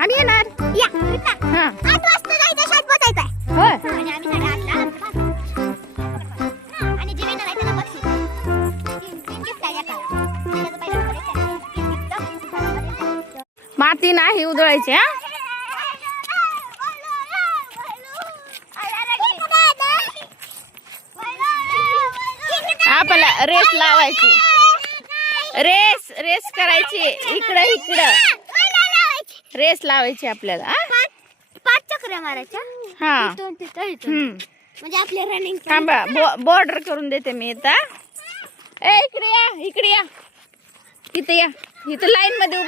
आम्ही येणार हा 8 वाजता जायचं शाळेत पोचायचं होय आणि आम्ही 8:30 आणि जे विनर आहे त्याला बक्षीस तीन गिफ्ट आहे एका माती नाही उधळायची हा आपल्याला रेस लावायची रेस करायची इकडं रेस लावायची आपल्याला 5 चक्रा मारायच्या हा म्हणजे आपले रनिंग थांबा बॉर्डर करून देते मी आता इकडे या इथं लाईन मध्ये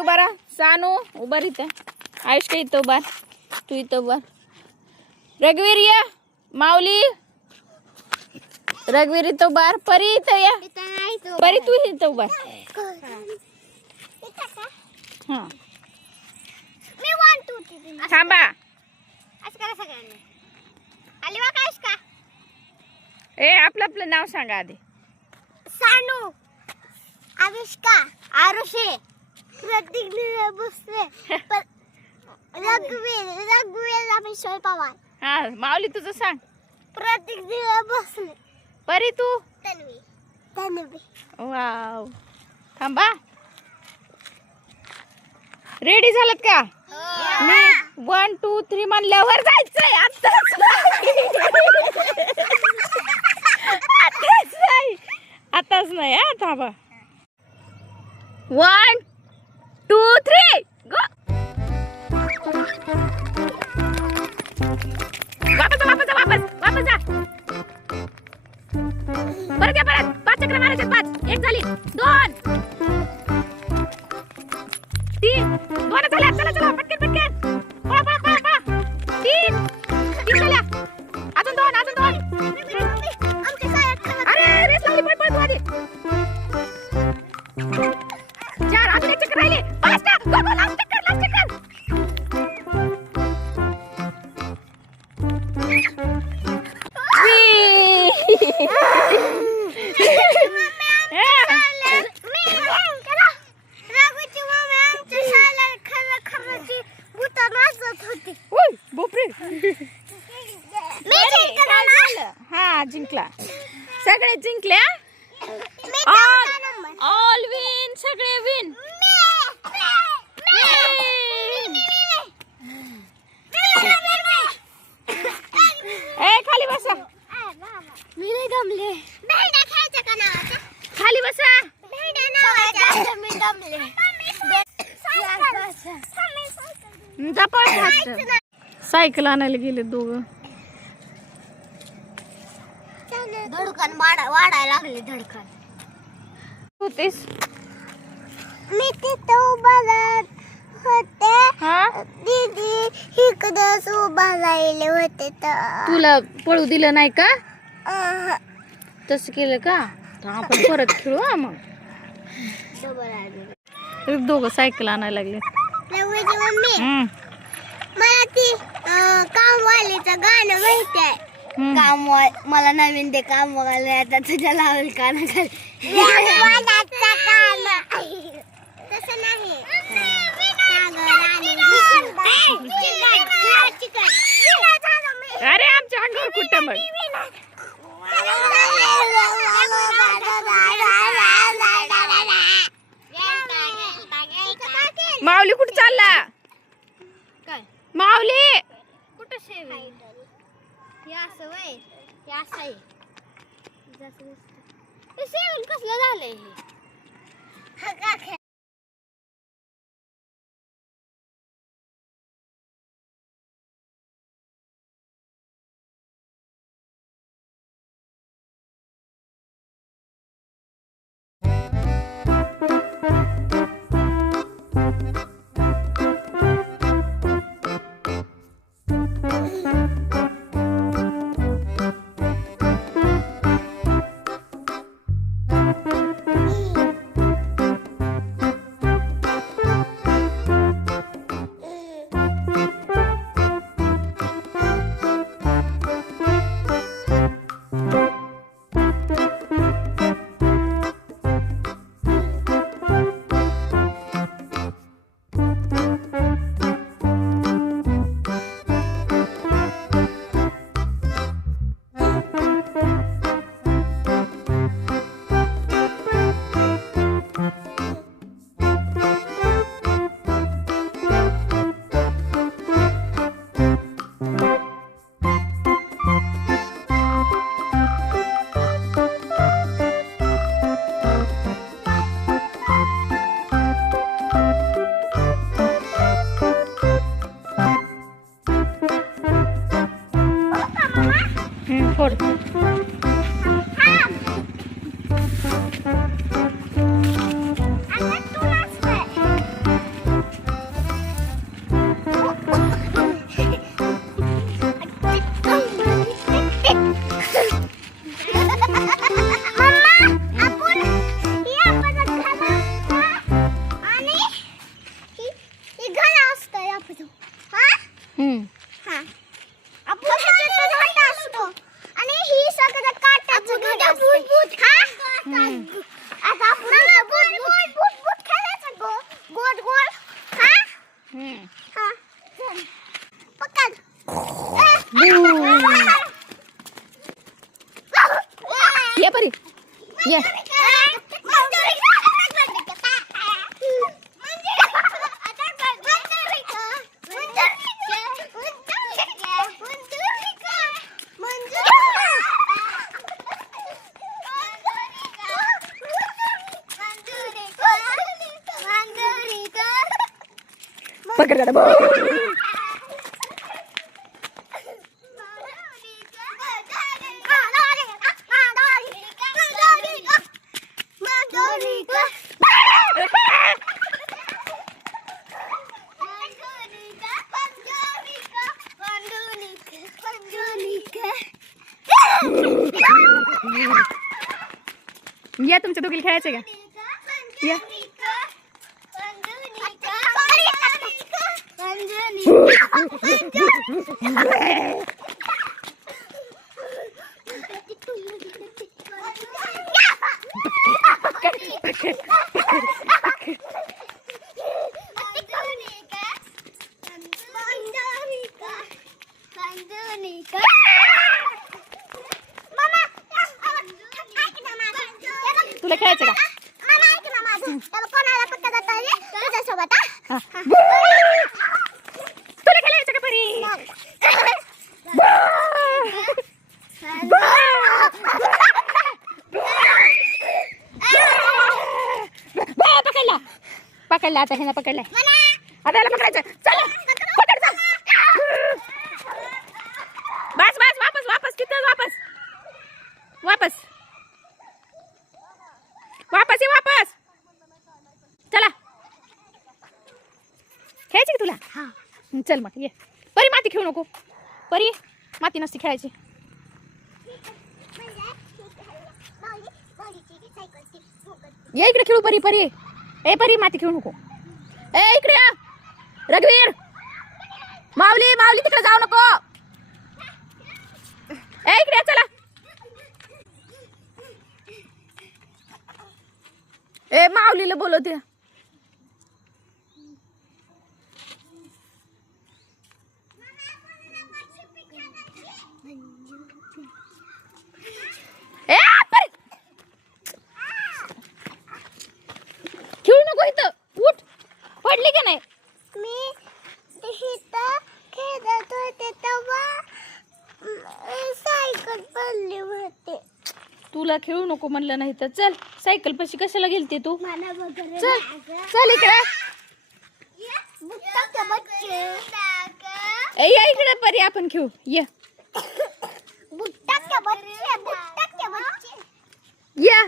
उभा राहा सानू उभा इथं आयुष का इथं उभा तू इथं उभा रघुवीर या माऊली रघुवीर इथं उभा परी इथं या परी तू इथं उभा हा मी 1 2 3 थांबा असं करा सगळ्यांनी आली वा काश का आपलं नाव सांगा आधी सानू आविष्का आरुषे प्रतीक भुसरे रघुवीर रामेश्वर पवार हा माऊली तुझं सांग प्रतीक भोसले परी तू तन्वी वाव थांबा रेडी झालात का मी 1 2 3 म्हणल्यावर जायचंय आताच नाही हा थांबा 1 2 3 गो वापस जा परत 5 चक्र मारायचे 5 एक झाली 2 3 2 झाल्या चला पटकन पळा 3 झाल्या अजून 2 अरे रेस लावली पळ तू आधी 4 अजून एक चक्र राहिले 5 ना गो लास्ट चक्कर हा जिंकला सगळे जिंकल्या ऑल विन सगळे विन खाली बसा मी नाही दमले भेंड्या खायच्या का नावाच्या खाली बसा भेंड्या नावाच्या मी दमले सायकल आणायला गेले दोघं धडकन वाढायला लागले धडकन होतेस मी तिथं उभा होते दीदी इकडंच उभा राहिले होते तर तुला पळू दिलं नाही का तसं केलं का आपण परत खेळू हा मग दोघं सायकल आणायला लागले मम्मी मला ती कामवालीचं गाणं माहिती आहे मला नवीन ते काम बघायला आता तुझ्या लावेल का ना तसं नाही अरे आमच्या अंगावर कुठं मग माऊली कुठं चालला माऊली कुठं शेव असं वय असं आहे शेवण कसलं झालंय हे फोड. ये परी ये. पकड़ कर या तुमच्या दोघीला खेळायचं का या. तुला खेळायचं का तुला खेळायचं का परी पकडला पकडला आता ह्याला पकडलाय आता याला पकडायचं चल पकड चल बस बस वापस वापस तिथं वापस वापस वापस ये वापस चला खेळायची की तुला चल मग ये परी माती खेळू नको परी माती नसती खेळायची ये इकडे खेळू परी परी ए परी माती खेळू नको ए इकडे या रघुवीर माऊली माऊली तिकडे जाऊ नको ए इकडे चला ए माऊलीला बोलवते ए परी खेळू नको इथं उठ पडली का नाही मी इथं खेळत होते तेव्हा सायकल पडली होते. तुला खेळू नको म्हणलं नाही तर चल सायकल पशी कशाला गेलते तू मला वगैरे चल चल इकडे ए या इकडे परी आपण खेळू ये या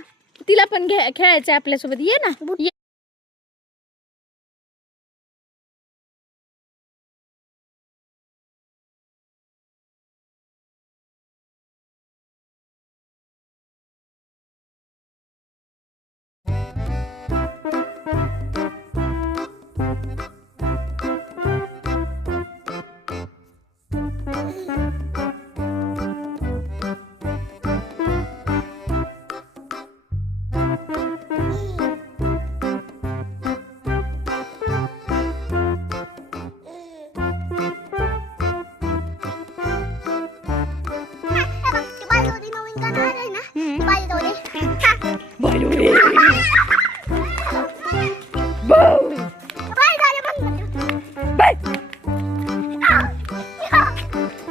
तिला पण खेळायचं आपल्यासोबत ये ना ये.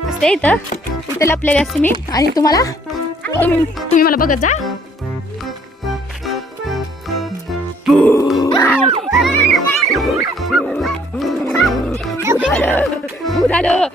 असते इथं इथं लपलेले असते मी आणि तुम्हाला तुम्ही मला बघत जा. उडालं